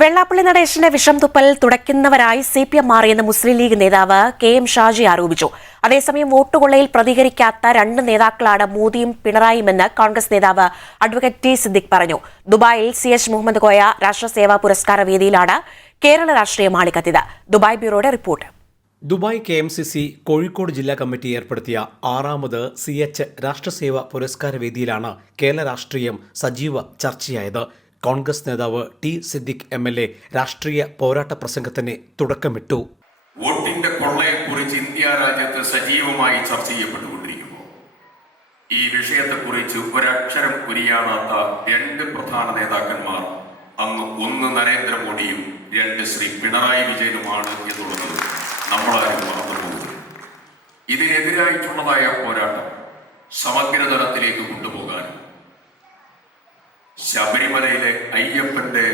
വെള്ളാപ്പള്ളി നടേശന്റെ വിഷം തുപ്പൽ തുടയ്ക്കുന്നവരായി സി പി എം മാറിയെന്ന് മുസ്ലിം ലീഗ് നേതാവ് കെ എം ഷാജി ആരോപിച്ചു. അതേസമയം വോട്ടുകൊള്ളയിൽ പ്രതികരിക്കാത്ത രണ്ട് നേതാക്കളാണ് മോദിയും പിണറായിയുമെന്ന് കോൺഗ്രസ് നേതാവ് അഡ്വക്കേറ്റ് ടി സിദ്ദിഖ് പറഞ്ഞു. ദുബായിൽ സി എച്ച് മുഹമ്മദ് കോയ രാഷ്ട്രസേവാ പുരസ്കാര വേദിയിലാണ് കേരള രാഷ്ട്രീയം ആളിക്കത്തിയത് Dubai ബ്യൂറോയുടെ report. Dubai K M C C Kozhikode ജില്ലാ കമ്മിറ്റി ഏർപ്പെടുത്തിയ ആറാമത് സി എച്ച് രാഷ്ട്രസേവ പുരസ്കാര വേദിയിലാണ് കേരള രാഷ്ട്രീയം സജീവ ചർച്ചയായത്. കോൺഗ്രസ് നേതാവ് T Siddique M L A രാഷ്ട്രീയ പോരാട്ട പ്രസംഗത്തിന് തുടക്കമിട്ടു. വോട്ടിന്റെ കൊള്ളയെക്കുറിച്ച് ഇന്ത്യ രാജ്യത്ത് സജീവമായി ചർച്ച ചെയ്യപ്പെട്ടുകൊണ്ടിരിക്കുന്നു. ഈ വിഷയത്തെക്കുറിച്ച് ഒരക്ഷരം കുരിയാടാത്ത രണ്ട് പ്രധാന നേതാക്കന്മാർ അന്ന് ഒന്ന് നരേന്ദ്രമോദിയും രണ്ട് ശ്രീ പിണറായി വിജയനുമാണ് എന്നുള്ളത് നമ്മളാരും മറന്നു പോകുന്നു ഇതിനെതിരായിട്ടുള്ളതായ പോരാട്ടം സമഗ്രതലത്തിലേക്ക് ശബരിമലയിലെ അയ്യപ്പന്റെ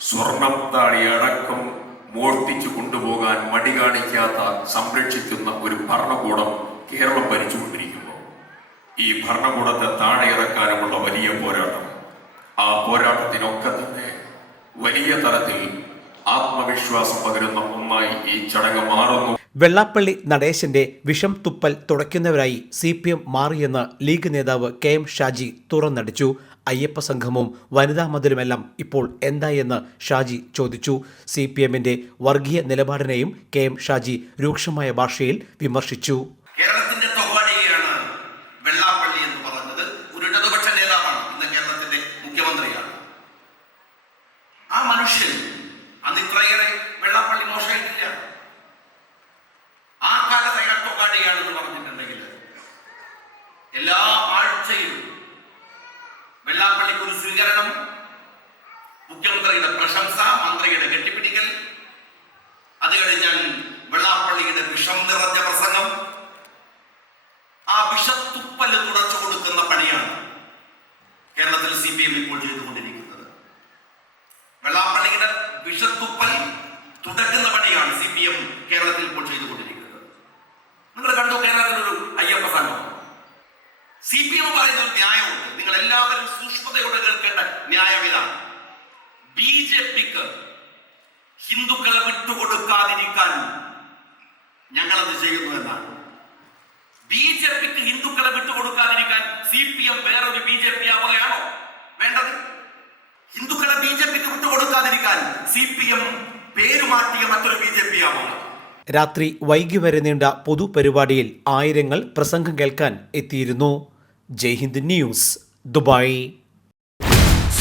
സ്വർണം താടി അടക്കം മോഷ്ടിച്ചു കൊണ്ടുപോകാൻ മടി കാണിക്കാത്ത സംരക്ഷിക്കുന്ന ഒരു ഭരണകൂടം കേരളം ഭരിച്ചുകൊണ്ടിരിക്കുന്നു. ഈ ഭരണകൂടത്തെ താഴെ ഇറക്കാനുമുള്ള വലിയ പോരാട്ടം. ആ പോരാട്ടത്തിനൊക്കെ തന്നെ വലിയ തരത്തിൽ ആത്മവിശ്വാസം പകരുന്ന ഒന്നായി ഈ ചടങ്ങ് മാറുന്നു. വെള്ളാപ്പള്ളി നടേശന്റെ വിഷം തുപ്പൽ തുടയ്ക്കുന്നവരായി സി പി എം മാറിയെന്ന് ലീഗ് നേതാവ് കെ എം ഷാജി തുറന്നടിച്ചു. അയ്യപ്പ സംഘവും വനിതാ മതിലുമെല്ലാം ഇപ്പോൾ എന്തായെന്ന് ഷാജി ചോദിച്ചു. സി പി എമ്മിന്റെ വർഗീയ നിലപാടിനെയും കെ എം ഷാജി രൂക്ഷമായ ഭാഷയിൽ വിമർശിച്ചു. കേരളത്തിന്റെ എന്ന് കേരളത്തിന്റെ മുഖ്യമന്ത്രിയാണ്. സ്വീകരണം മുഖ്യമന്ത്രിയുടെ പ്രശംസ മന്ത്രിയുടെ കെട്ടിപ്പിടിക്കൽ അത് കഴിഞ്ഞാൽ വെള്ളാപ്പള്ളിയുടെ വിഷം നിറഞ്ഞ പ്രസംഗം. ആ വിഷത്തുപ്പൽ തുടച്ചു കൊടുക്കുന്ന പണിയാണ് കേരളത്തിൽ സി പി എം ഇപ്പോൾ ചെയ്തുകൊണ്ടിരിക്കുന്നത്. വെള്ളാപ്പള്ളിയുടെ വിഷത്തുപ്പൽ തുടക്കുന്ന പണിയാണ് സി പി എം കേരളത്തിൽ ഇപ്പോൾ ചെയ്തുകൊണ്ടിരിക്കുന്നത്. നിങ്ങൾ കണ്ടു കേരളത്തിൽ ഒരു അയ്യപ്പ സംഘം സി പി എം പറയുന്ന ഒരു ന്യായമുണ്ട് നിങ്ങൾ എല്ലാവരും സൂക്ഷ്മതയോടെ കേൾക്കേണ്ട ന്യായം ഇതാണ് ബി ജെ പിക്ക് ഹിന്ദുക്കളെ വിട്ടുകൊടുക്കാതിരിക്കാൻ ഞങ്ങളത് ചെയ്യുന്നു എന്നാണ്. ബി ജെ പിക്ക് ഹിന്ദുക്കളെ വിട്ടുകൊടുക്കാതിരിക്കാൻ സി പി എം വേറൊരു ബി ജെ പി ആവുകയാണോ? വേണ്ടത്. ഹിന്ദുക്കളെ ബി ജെ പിക്ക് വിട്ടുകൊടുക്കാതിരിക്കാൻ സി പി എം പേരുമാറ്റിയ മറ്റൊരു ബി ജെ പി ആവുക രാത്രി വൈകി വരെ നീണ്ട പൊതുപരിപാടിയിൽ ആയിരങ്ങൾ പ്രസംഗം കേൾക്കാൻ എത്തിയിരുന്നു. Jaihind news Dubai.